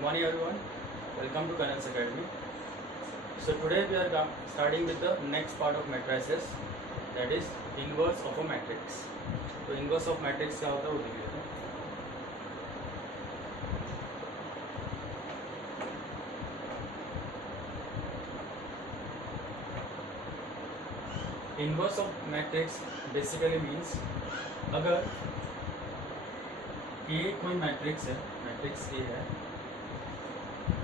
Good morning everyone. Welcome to Kanal's Academy. So today we are starting with the next part of matrices, that is inverse of a matrix. तो inverse of matrix क्या होता है वो देख लेते हैं. Inverse of matrix basically means अगर A कोई मैट्रिक्स है, मैट्रिक्स A है,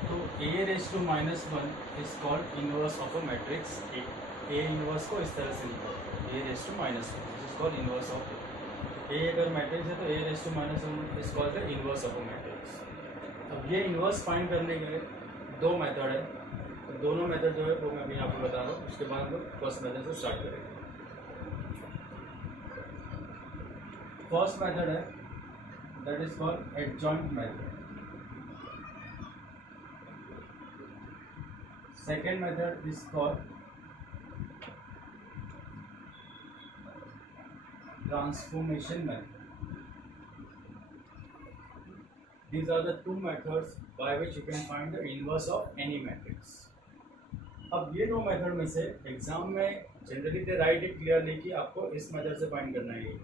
तो A raise to minus one is called inverse of a matrix A. A inverse को इस तरह से लिखो, A raise to minus one this is called inverse of A. अगर मैट्रिक्स है तो A raise to minus one is called the inverse of a matrix. अब ये इनवर्स फाइंड करने के लिए दो मेथड है, तो दोनों मेथड जो है वो मैं अभी आपको बता रहा हूँ. उसके बाद हम लोग फर्स्ट मेथड से स्टार्ट करेंगे. फर्स्ट मेथड है that is called adjoint method. Second method is called transformation method. These are the two methods by which you can find the inverse of any matrix. अब ये दो method में से exam में generally they right it clearly कि आपको इस method से फाइंड करना है,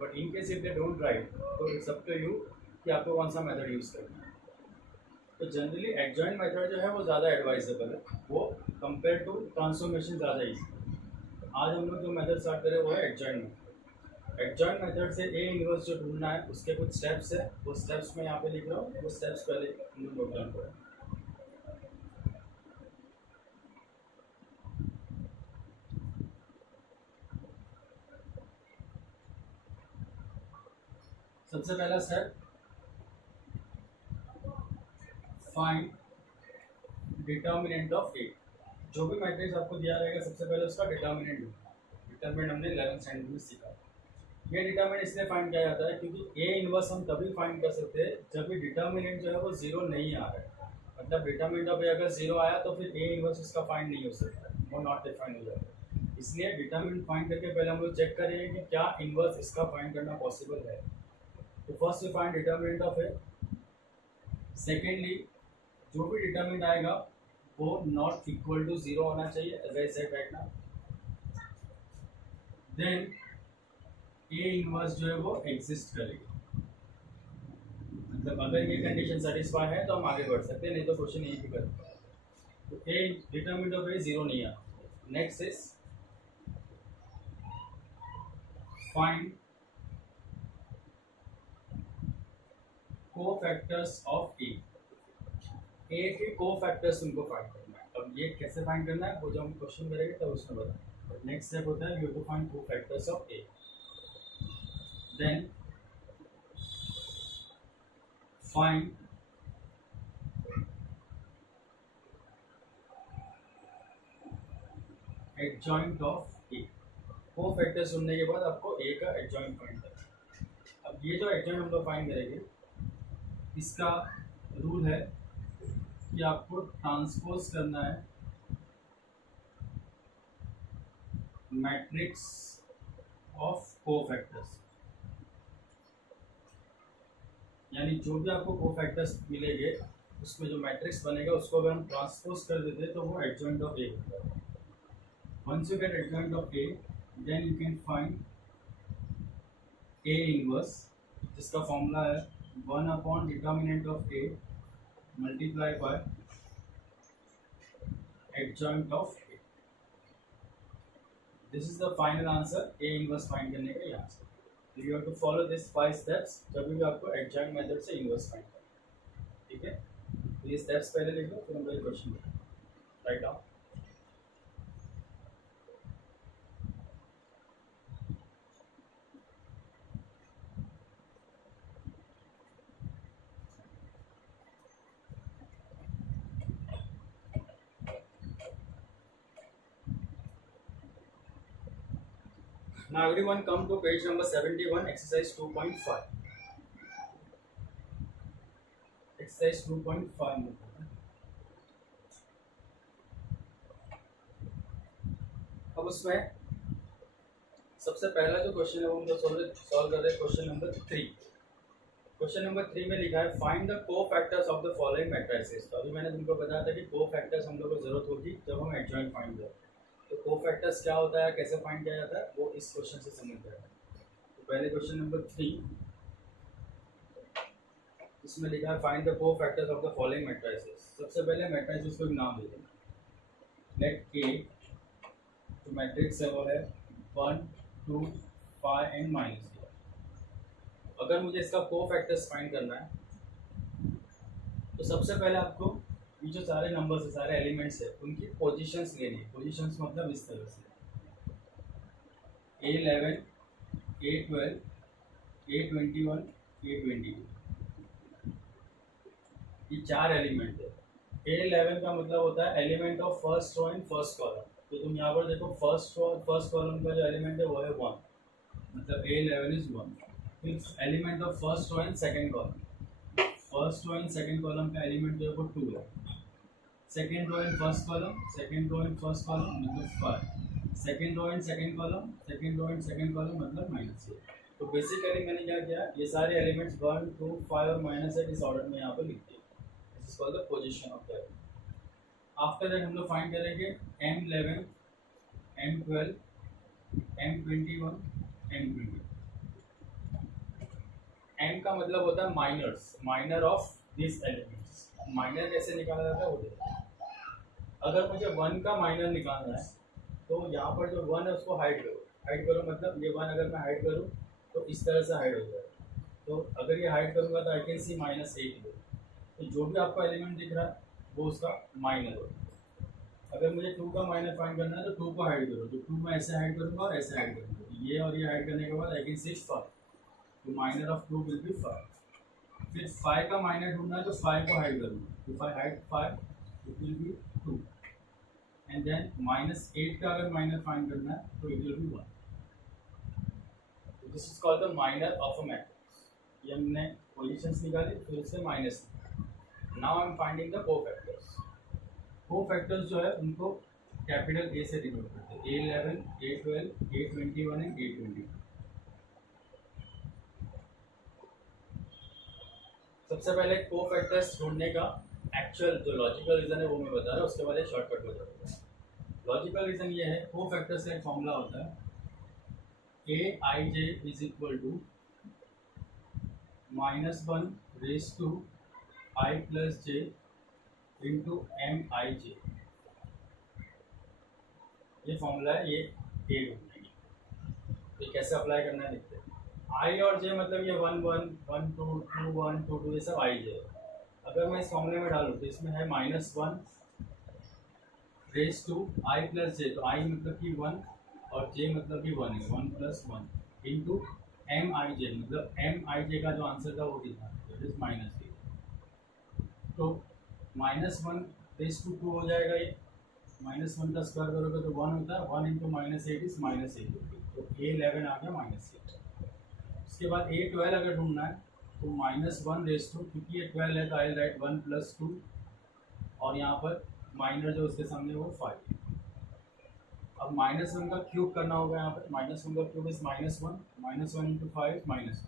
but in case if they don't write तो इट्स अप टू यू कि आपको कौन सा मेथड यूज़ करना है. तो जनरली एडजॉइंट मेथड जो है वो ज़्यादा एडवाइजेबल है, वो कंपेयर टू ट्रांसफॉर्मेशन ज़्यादा ईजी. आज हम लोग जो मेथड स्टार्ट करें वो है एडजॉइंट मेथड. एडजॉइंट मेथड से ए इनवर्स जो ढूंढना है उसके कुछ स्टेप्स है, वो स्टेप्स मैं यहाँ पे लिख रहा हूँ. वो स्टेप्स पहले हम लोग नोट डाउन करें. सबसे पहला स्टेप, फाइंड डिटर्मिनेंट ऑफ ए. जो भी मैट्रिक्स आपको दिया रहेगा सबसे पहले उसका डिटर्मिनेंट ढूंढना. डिटर्मिनेंट हमने 11th स्टैंडर्ड में सीखा. ये डिटर्मिनेंट इसलिए फाइंड किया जाता है क्योंकि ए इनवर्स हम तभी फाइंड कर सकते हैं जब भी डिटर्मिनेंट जो है वो जीरो नहीं आ रहा है. मतलब डिटर्मिनेंट ऑफ ए अगर जीरो आया तो फिर ए इनवर्स उसका फाइंड नहीं हो सकता, वो नॉट डिफाइंड हो जाता है. इसलिए डिटर्मिनेंट फाइंड करके पहले हम लोग चेक करेंगे कि क्या इनवर्स इसका फाइंड करना पॉसिबल है. तो first we find determinant of A. Secondly जो भी डिटर्मिनेंट आएगा वो नॉट इक्वल टू जीरो होना चाहिए, as I said right now. Then A inverse जो है वो एग्जिस्ट करेगी. मतलब अगर ये कंडीशन सेटिस्फाई है तो हम आगे बढ़ सकते हैं, नहीं तो क्वेश्चन यही भी करते हैं. तो A determinant of A zero नहीं है. Next is find cofactors of A. A के कोफैक्टर्स उनको फाइंड करना है. अब ये कैसे फाइंड करना है वो जब हम क्वेश्चन करेंगे तब उसमें बताएंगे. नेक्स्ट स्टेप होता है you have to find cofactors of A. Then find adjoint of A. Cofactors ढूंढने के बाद आपको ए का एडजॉइंट फाइंड करना है. अब ये जो एडजॉइंट हम लोग फाइंड करेंगे इसका रूल है कि आपको ट्रांसपोज करना है मैट्रिक्स ऑफ कोफैक्टर्स. यानी जो भी आपको कोफैक्टर्स मिलेंगे उसमें जो मैट्रिक्स बनेगा उसको अगर हम ट्रांसपोज कर देते तो वो एडजॉइंट ऑफ ए होता है. Once you get adjoint of A then you can find A inverse, जिसका फॉर्मूला है 1 upon determinant of A multiply by adjoint of A. This is the final answer A inverse find करने का. यहाँ से you have to follow this 5 steps जब भी आपको adjoint method से इनवर्स फाइंड करना. ठीक है, तो ये स्टेप्स पहले लिख लो फिर हम लोग question write down. Now everyone come to page number 71, exercise 2.5. Exercise 2.5 अब उसमें सबसे पहला जो क्वेश्चन है वो हम लोग सॉल्व कर रहे हैं क्वेश्चन नंबर 3. क्वेश्चन नंबर 3 में लिखा है find the cofactors of the following matrices. तो अभी मैंने तुमको बताया था कि कोफैक्टर्स हम लोग को जरूरत होगी जब हम एडजॉइंट फाइंड करें। तो कोफैक्टर्स क्या होता है, कैसे फाइंड किया जाता है, वो इस क्वेश्चन से समझ जाएगा। तो पहले क्वेश्चन नंबर 3, इसमें लिखा है find the cofactors of the following matrices. सबसे पहले मैट्रिसेस को एक नाम दे देंगे। लेट ए जो मैट्रिक्स है वो है 1 2 5 एंड -0। अगर मुझे इसका कोफैक्टर्स फाइंड करना है तो सबसे पहले आपको ये जो सारे नंबर्स है, सारे एलिमेंट्स है, उनकी पोजीशंस लेनी है। पोजीशंस मतलब इस तरह से A11 A12 A21 A22, ये चार एलिमेंट है। A11 का मतलब होता है element of first row and first column. तो तुम यहाँ पर देखो फर्स्ट रो फर्स्ट कॉलम का जो एलिमेंट है वो है 1, मतलब A11 इज 1। फिर element of first row and second column, first row and second column का एलिमेंट जो है वो 2 है। Second row and first column, second row and first column मतलब 5। Second row and second column, second row and second column मतलब -8। तो basically मैंने क्या किया, ये सारे एलिमेंट्स 1 2 5 और -8 इस ऑर्डर में यहाँ पर लिख दिए। This is called the position of the element. After that हम लोग फाइंड करेंगे M11 M12 M21 M22। M का मतलब होता है minors, minor of this elements. Minor कैसे निकाला जाता है वो देखो। अगर मुझे 1 का माइनर निकालना है तो यहाँ पर जो 1 है उसको हाइड करो। हाइड करो मतलब ये 1 अगर मैं हाइड करूँ तो इस तरह से हाइड हो जाएगा। तो अगर ये हाइड करूँगा तो आई कैन सी -8। तो जो भी आपको एलिमेंट दिख रहा है वो उसका माइनर होगा। अगर मुझे 2 का माइनर फाइंड करना है तो 2 को हाइड करो। तो 2 मैं ऐसे हाइड करूँगा और ऐसे हाइड करूँगा। तो ये और ये हाइड करने के बाद आई कैन सी 5। तो माइनर ऑफ 2 विल बी 5। फिर 5 का माइनर ढूंढना है तो 5 को हाइड करूँगा। तो 5 hide 5 it will be 2। And then -8 का अगर माइनर फाइंड करना है तो it will be 1। This is called the minor of a matrix. ये हमने पोजीशंस निकाली, फिर उससे minus. Now I am finding the cofactors. Cofactors जो है उनको कैपिटल ए से डिनोट करते हैं। A11 A12 A21 and A22। सबसे पहले कोफैक्टर्स ढूंढने का एक्चुअल जो लॉजिकल रीजन है वो मैं बता रहा हूँ, उसके बाद एक शॉर्टकट बता दूँगा। लॉजिकल रीजन ये है, कोफैक्टर्स का एक फॉर्मूला होता है Aij is equal to -1 raise to I plus j into Mij। ये फॉर्मूला है, ये A ढूंढने की। तो कैसे अप्लाई करना है देखते हैं। I और j मतलब ये 1 1 1 2 2 1 2 2 ये सब I j। अगर मैं इस फॉर्मूले में डालूँ तो इसमें है -1 raise to I plus j। तो I मतलब कि 1 और j मतलब कि 1 है, 1 प्लस 1 इंटू Mij। मतलब Mij का जो आंसर था वो कितना, दैट इज -8। तो -1 रेज टू 2 हो जाएगा। ये -1 का स्क्वायर करोगे तो 1 होता है। 1 इंटू -8 इज -8। तो A11 आ गया -8। उसके बाद A12 अगर ढूंढना है तो -1 रेज टू, क्योंकि ये 12 है तो आई राइट 1 प्लस 2 और यहाँ पर माइनर जो उसके सामने वो 5। अब -1 का क्यूब करना होगा। यहाँ पर -1 का cube is -1 -1 into 5 -1।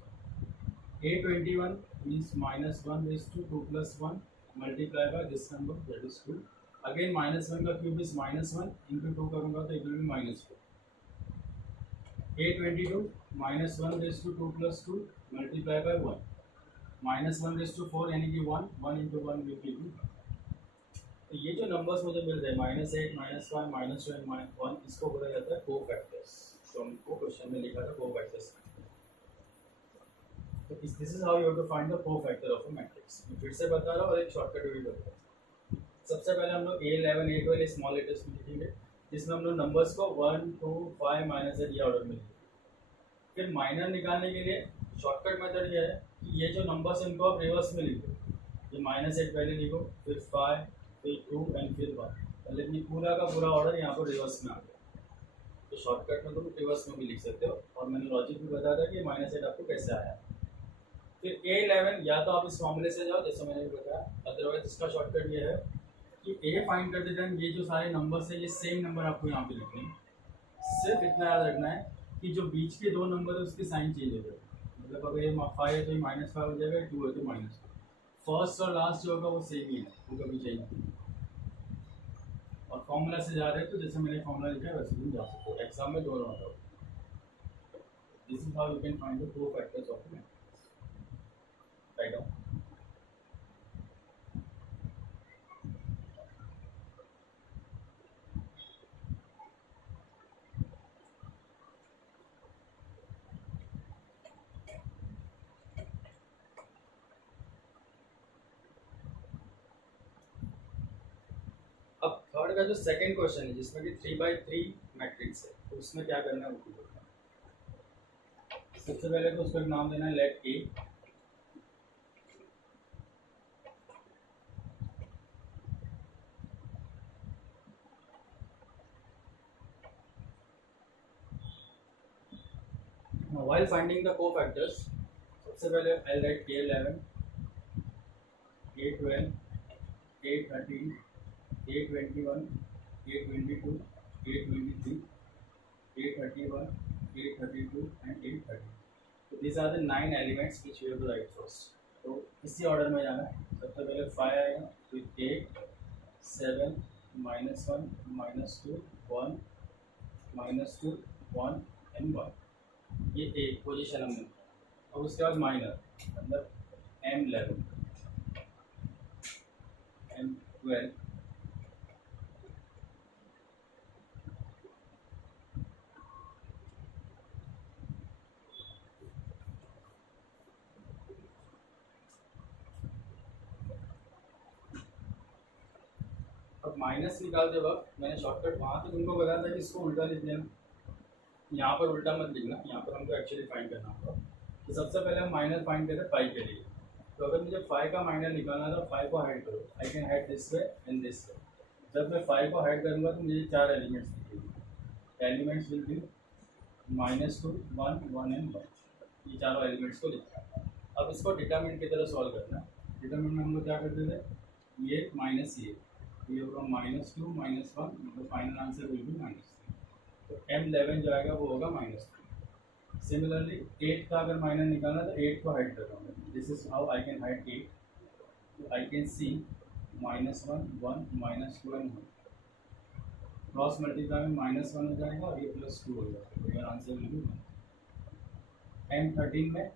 A21 means -1 raise to 2 plus 1 multiply by this number that is 2। Again -1 का क्यूब इज -1 इंटू 2 करूँगा तो it will be -4। A22 -1 raise to 2 plus 2 multiply by 1 -1 raise to 4 यानी कि 1 1 इंटू 1 विल बी 2। तो ये जो numbers मुझे मिल रहे हैं -8 -5 -2 एंड -1, इसको बोला जाता है कोफैक्टर्स। तो हमको क्वेश्चन में लिखा था कोफैक्टर्स। तो this is how you have to find the cofactor of a matrix. मैं फिर से बता रहा हूँ और एक शॉर्टकट भी बता रहा हूँ। सबसे पहले हम लोग A11 A12 स्मॉल लेटर्स में लिखेंगे, जिसमें हम लोग नंबर्स को 1 2 5 -8 ये ऑर्डर में लिखेंगे। फिर माइनर निकालने के लिए शॉर्टकट मेथड ये है कि ये जो नंबर्स हैं उनको आप रिवर्स में लिखो। ये -8 पहले लिखो, फिर 5 फिर 2 एंड फिर 1। मतलब ये पूरा का पूरा ऑर्डर यहाँ पर रिवर्स में आ गया। तो शॉर्टकट में तुम रिवर्स में भी लिख सकते हो। और मैंने लॉजिक भी बताया था कि -8 आपको कैसे आया। फिर A11 या तो आप इस फॉर्मूले से जाओ जैसे मैंने भी बताया, अदरवाइज इसका शॉर्टकट ये है कि A फाइंड करते टाइम ये जो सारे नंबर्स है ये सेम नंबर आपको यहाँ पे लिखने हैं। सिर्फ इतना याद रखना है कि जो बीच के 2 नंबर है उसके साइन चेंज हो जाए। मतलब अगर ये 5 है तो ये -5 हो जाएगा, 2 है तो -2। फर्स्ट और लास्ट जो होगा वो सेम ही है, वो कभी चेंज नहीं। और फॉर्मूला से जा रहे हैं तो जैसे मैंने फॉर्मूला लिखा है वैसे भी जा सकते हो, एग्जाम में दोनों होता है। This is how you can find the two factors of matrix. Write down. अब थर्ड का जो सेकंड क्वेश्चन है जिसमें कि 3/3 मैट्रिक्स है, तो उसमें क्या करना है वो देखना है। सबसे पहले तो उसका नाम देना है let A. while finding the cofactors, सबसे पहले I'll write k11, k12, k13, k21, k22, k23, k31, k32 and k30. So these are the 9 elements which we have to write first. तो इसी ऑर्डर में जाना है। सबसे पहले 5 आएगा, फिर 8, 7, -1, -2, 1, -2, 1 and 1। ये एक पोजीशन हमने। और उसके बाद माइनर मतलब M11, M12, अब माइनस निकालते वक्त मैंने शॉर्टकट वहाँ तक उनको बताया था कि इसको उल्टा लिख देना, यहाँ पर उल्टा मत लिखना, यहाँ पर हमको एक्चुअली फाइंड करना होगा। तो सबसे पहले हम माइनर फाइंड करें 5 के लिए। तो अगर मुझे 5 का माइनर निकालना था, 5 को हाइड करो, I can hide this way and this way. जब मैं 5 को हाइड करूँगा तो मुझे 4 एलिमेंट्स दिखेंगे। Elements will be -2, 1, 1 and 1। ये चारों एलिमेंट्स को लिखना है। अब इसको डिटरमिनेंट की तरह सॉल्व करना है। डिटरमिनेंट में हम लोग क्या करते थे, ये माइनस ये होगा -2 -1, मतलब फाइनल आंसर विल बी -3। तो M11 जो आएगा वो होगा -3। सिमिलरली 8 का अगर माइनर निकालना तो 8 को हाइड कर रहा हूँ। This is how I can hide 8। तो I can C -1, 1, -2 and 1। Cross multiply में -1 हो जाएगा और ये +2 हो जाएगा, तो your answer will be 1। M13 में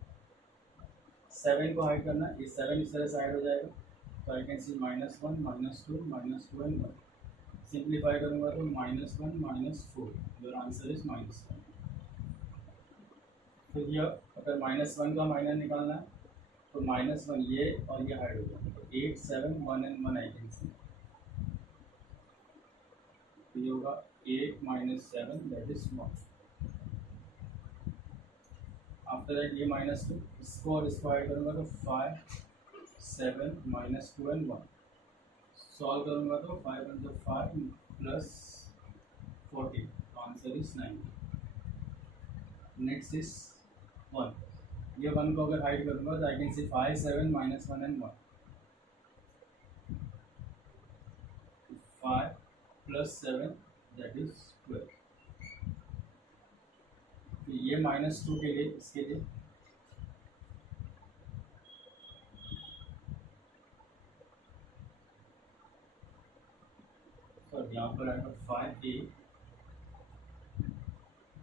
7 को हाइड करना है, ये 7 इस तरह से हाइड हो जाएगा। तो I can C -1, -2, -2 and 1। Simplify करूँगा तो -1, -4, योर आंसर इज -1। फिर यह अगर -1 का माइनर निकालना है तो -1 ये और ये हाइड हो जाएगा। तो 8, 7, 1 एंड 1 आई कैन सी। तो ये होगा 8 -7 दैट इज 1। आफ्टर दैट ये -2, इसको और इसको हाइड करूँगा तो 5, 7, -2 एंड 1। सॉल्व करूँगा तो 5 × 5 + 40, तो आंसर इज 90। Next is 1। ये 1 को अगर हाइड करूँगा तो I can C 5, 7, -1 and 1। 5 + 7 that is 12। तो ये -2 के लिए, इसके लिए तो यहाँ पर आएगा 5a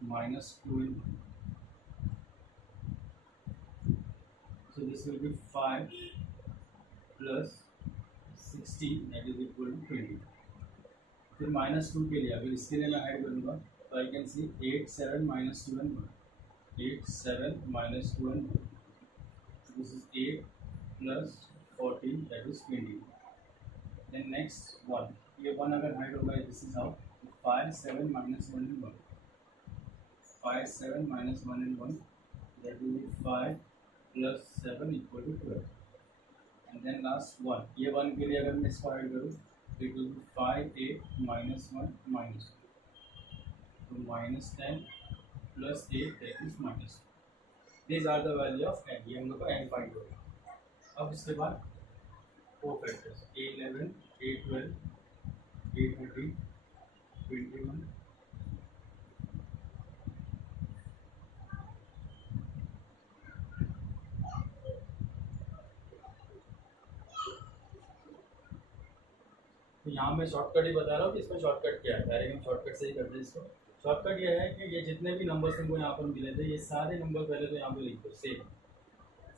-2, so this will be 5 + 16 that is equal to 20। फिर -2 के लिए अगर इसके लिए मैं ऐड करूँगा तो I can see 8, 7, -2 and 1। 8, 7, -2 and 1। This is 8 + 14 that is 20। Then next 1, ये 1 अगर हाइड होगा this is how 5, 7, -1 and 1। 5, 7, -1 and 1, that will be 5 + 7 equal to 12। And then last 1, ये 1 के लिए अगर मैं इसको ऐड करूँ तो it will be 5, 8, -1, -2। तो -10 + 8 that is -2। These are the value of n। ये हम लोग का n फाइंड होगा। अब इसके बाद 4 फैक्टर्स A11, A12, A13, 21, यहाँ मैं शॉर्टकट ही बता रहा हूँ कि इसमें शॉर्टकट क्या है, डायरेक्ट हम शॉर्टकट से ही करते हैं इसको। शॉर्टकट ये है कि ये जितने भी नंबर्स हमको यहाँ पर मिले थे ये सारे नंबर पहले तो यहाँ पे लिख दो सेम।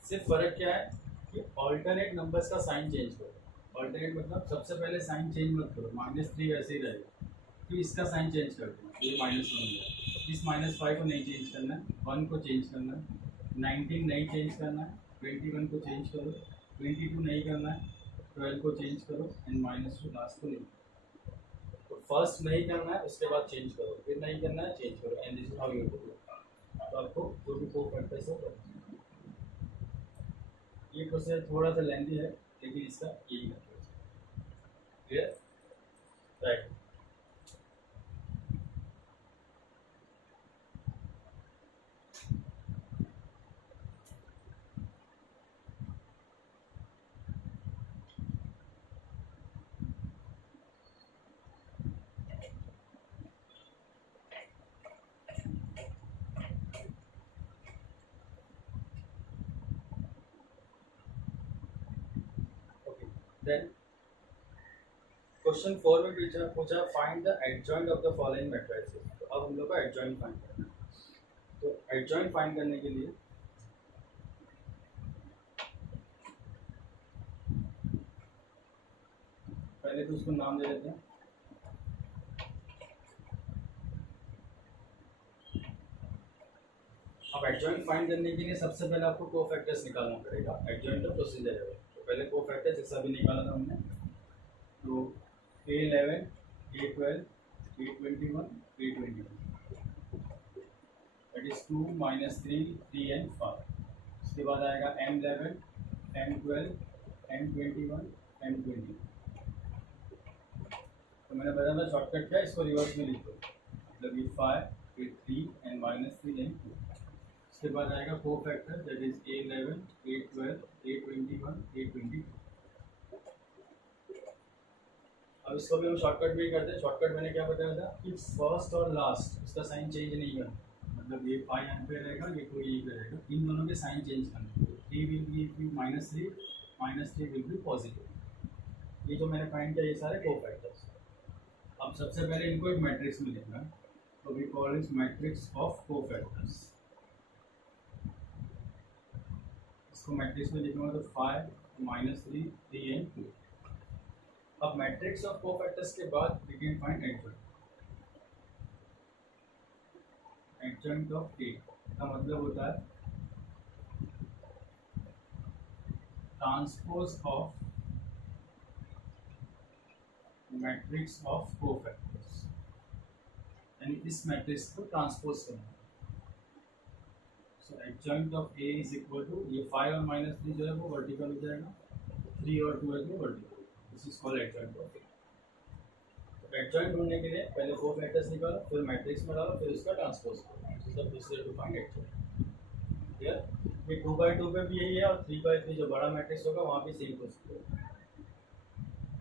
सिर्फ फर्क क्या है कि ऑल्टरनेट नंबर्स का साइन चेंज करो। ऑल्टरनेट मतलब सबसे पहले साइन चेंज मत करो, -3 वैसे ही रहेगा, फिर इसका साइन चेंज कर दो, ये -1 है। इस -5 को नहीं चेंज करना है, 1 को चेंज करना है, 19 नहीं चेंज करना है, 21 को चेंज करो, 22 नहीं करना है, 12 को चेंज करो एंड -2 लास्ट को नहीं। तो फर्स्ट नहीं करना है, उसके बाद चेंज करो, फिर नहीं करना है, चेंज करो, and this is how you do. तो आपको जो भी कोफैक्टर्स हो, ये प्रोसेस थोड़ा सा लेंथी है लेकिन इसका यही मतलब है। क्लियर? राइट। Then क्वेश्चन 4 में पूछा find the adjoint of the following matrices. तो अब हम लोग को एडजॉइंट फाइंड करना है। तो एडजॉइंट फाइंड करने के लिए पहले तो उसको नाम दे देते हैं। अब एडजॉइंट फाइंड करने के लिए सबसे पहले आपको कोफैक्टर्स निकालना पड़ेगा। एडजॉइंट का प्रोसीजर है, तो पहले कोफैक्टर्स जैसा भी निकाला था हमने, तो A11, A12, A21, A21, that is 2, -3, 3 and 5। उसके बाद आएगा M11, M12, M21, M20। तो मैंने बताया था शॉर्टकट क्या है, इसको रिवर्स में लिखो, मतलब ये 5, फिर 3 एंड -3 एंड 2। उसके बाद आएगा cofactor that is A11, A12, A21, A22। अब इसको भी हम शॉर्टकट भी करते हैं। शॉर्टकट मैंने क्या बताया था कि फर्स्ट और लास्ट उसका साइन चेंज नहीं करना, मतलब ये 5 यहाँ पे रहेगा, ये कोई यहीं पे रहेगा, इन दोनों के साइन चेंज करना। 3 will be -3 will be positive. ये जो मैंने फाइंड किया ये सारे कोफैक्टर्स। अब सबसे पहले इनको एक मैट्रिक्स में लिखना है, तो we call it matrix of cofactors. इसको मैट्रिक्स में लिखूंगा तो 5, -3, 3 एंड 2। अब मैट्रिक्स ऑफ कोफैक्टर्स के बाद we can find adjoint. Adjoint of A का मतलब होता है transpose of matrix of cofactors, यानी इस मैट्रिक्स को ट्रांसपोज करना। So adjoint of A is equal to, ये 5 और -3 जो है वो वर्टिकल हो जाएगा, 3 और 2 है वो vertical. This is called adjoint of A. Adjoint ढूंढने के लिए पहले कोफैक्टर्स निकालो, फिर मैट्रिक्स में डालो, फिर उसका ट्रांसपोज करो। This is the procedure to find adjoint. Clear? ये 2/2 पे भी यही है और 3/3 जो बड़ा मैट्रिक्स होगा वहाँ भी सेम प्रोसीजर है।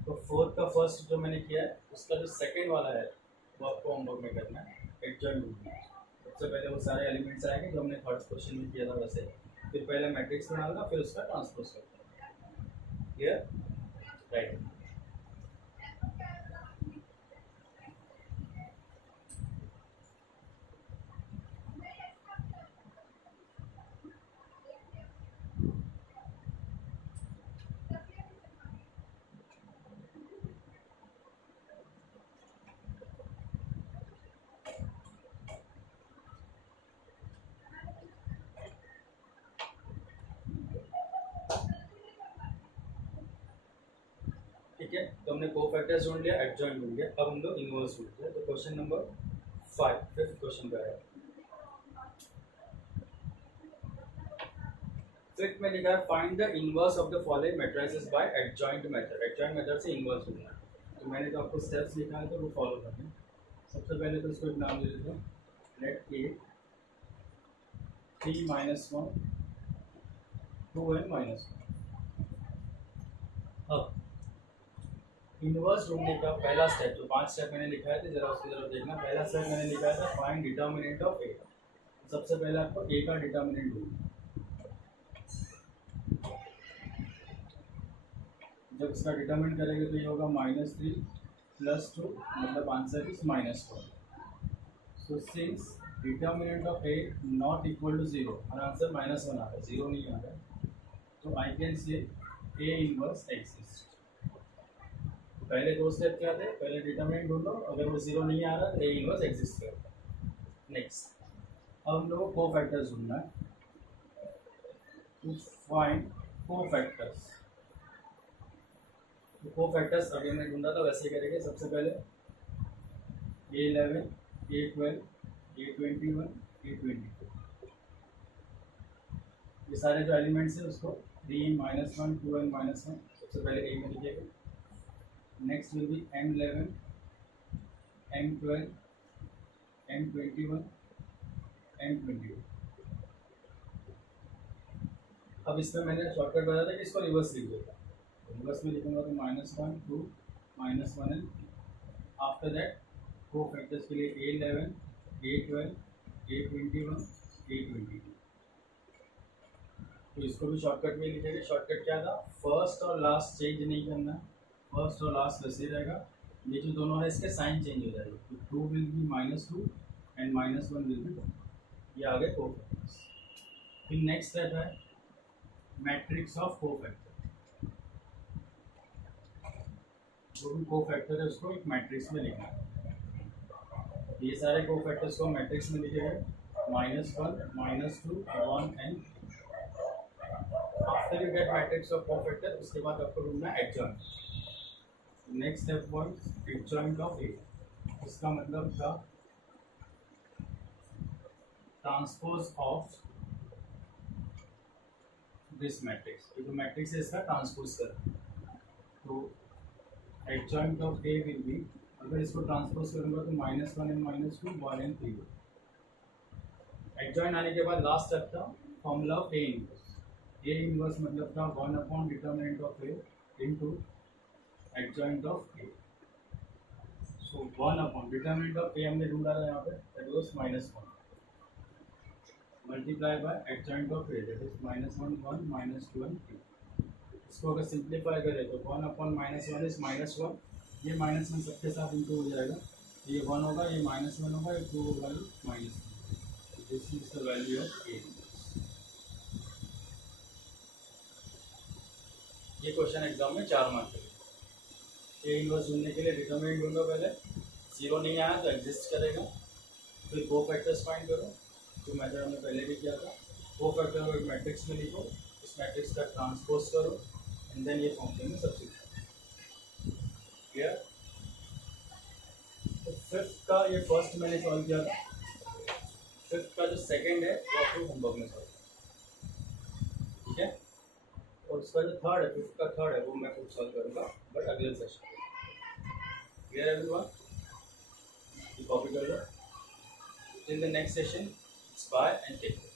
तो 4 का फर्स्ट जो मैंने किया है उसका जो सेकंड वाला है वो आपको होमवर्क में करना है, एडजॉइंट ढूंढना है। सबसे पहले वो सारे एलिमेंट्स आएंगे जो हमने थर्ड क्वेश्चन में किया था वैसे, फिर पहले मैट्रिक्स में डालना, फिर उसका ट्रांसपोज करना। क्लियर? राइट। ठीक है, तो हमने कोफैक्टर्स ढूंढ लिया, एडजॉइंट ढूंढ लिया, अब हम लोग इनवर्स ढूंढते हैं। तो क्वेश्चन नंबर 5, फिफ्थ क्वेश्चन पे आया। फिफ्थ में लिखा है find the inverse of the following matrices by adjoint method. Adjoint method से इनवर्स ढूंढना है। तो मैंने तो आपको स्टेप्स लिखा है तो वो फॉलो करना है। सबसे पहले तो इसको एक नाम दे देते हैं, लेट ए 3 -1 2 एंड -1। अब इनवर्स ढूंढने का पहला स्टेप, जो 5 स्टेप मैंने लिखाए थे जरा उसकी तरफ देखना। पहला स्टेप मैंने लिखाया था फाइंड डिटर्मिनेंट ऑफ ए। सबसे पहले आपको ए का डिटर्मिनेंट ढूंढना। जब इसका डिटर्मिनेंट करेंगे तो ये होगा -3 +2 मतलब answer is -1. So since determinant of A not equal to 0 और आंसर -1 आ रहा है, 0 नहीं आ रहा है, तो I can say A inverse exist. पहले दो स्टेप क्या थे, पहले डिटरमिनेंट ढूंढो, अगर वो 0 नहीं आ रहा तो A इनवर्स एग्जिस्ट करता. नेक्स्ट अब हम लोग को कोफैक्टर्स ढूंढना है. टू फाइंड कोफैक्टर्स, तो कोफैक्टर्स अभी हमने ढूंढा था वैसे करेंगे. सबसे पहले A11 A12 A21 A22, ये सारे जो एलिमेंट्स हैं उसको 3 -1 2 and -1 सबसे पहले A में लिखिएगा. Next will be M11 M12 M21 M22. अब इसमें मैंने शॉर्टकट बताया था कि इसको रिवर्स लिख देता. रिवर्स में लिखूंगा तो -1 2 -1 एंड आफ्टर दैट कोफैक्टर्स के लिए A11 A12 A21 A22. तो इसको भी शॉर्टकट में लिखेंगे. शॉर्टकट क्या था, फर्स्ट और लास्ट चेंज नहीं करना. फर्स्ट और लास्ट वैसे ही रहेगा. ये जो दोनों है इसके साइन चेंज हो जाएगा. तो 2 will be -2 and -1 will be 1. ये आ गए कोफैक्टर्स. फिर नेक्स्ट स्टेप है मैट्रिक्स ऑफ कोफैक्टर. जो भी कोफैक्टर है उसको एक मैट्रिक्स में लिखना है. ये सारे कोफैक्टर्स को मैट्रिक्स में लिखे गए -1 -2 1 and after you get matrix of cofactor उसके बाद आपको ढूंढना है adjoint. Next step was adjoint of A. इसका मतलब था ट्रांसपोज ऑफ दिस मैट्रिक्स. ये जो मैट्रिक्स है इसका ट्रांसपोज कर. तो adjoint of A will be, अगर इसको ट्रांसपोज करूंगा तो -1 एंड -2 1 एंड 3. एडजॉइंट आने के बाद लास्ट स्टेप था formula of A inverse. A inverse मतलब था 1 upon determinant of A into adjoint of A. So 1 upon determinant of A हमने ढूंढा था यहाँ पे, that was -1 multiply by adjoint of A, that is -1 1 -2 and 3. इसको अगर सिंप्लीफाई करें तो 1 अपॉन -1 इज -1. ये -1 सबके साथ इंटू हो जाएगा. ये 1 होगा, ये -1 होगा, ये 2 होगा, ये -1. This is the value of A. ये क्वेश्चन एग्जाम में 4 मार्क के. ए इनवर्स ढूंढने के लिए डिटरमिनेंट ढूंढो. पहले 0 नहीं आया तो एग्जिस्ट करेगा. फिर कोफैक्टर्स फाइंड करो, जो मेथड हमने पहले भी किया था. कोफैक्टर को एक मैट्रिक्स में लिखो, इस मैट्रिक्स का ट्रांसपोज करो एंड देन ये फॉर्मूले में सब्स्टिट्यूट. क्लियर. तो फिफ्थ का ये फर्स्ट मैंने सॉल्व किया था. फिफ्थ का जो सेकंड है वो आपको होमवर्क में सॉल्व. ठीक है. और उसका जो थर्ड है, फिफ्थ का थर्ड है, वो मैं खुद सॉल्व करूँगा बट अगले सेशन. Clear everyone. कॉपी कर लो. Till the next session, bye and take care.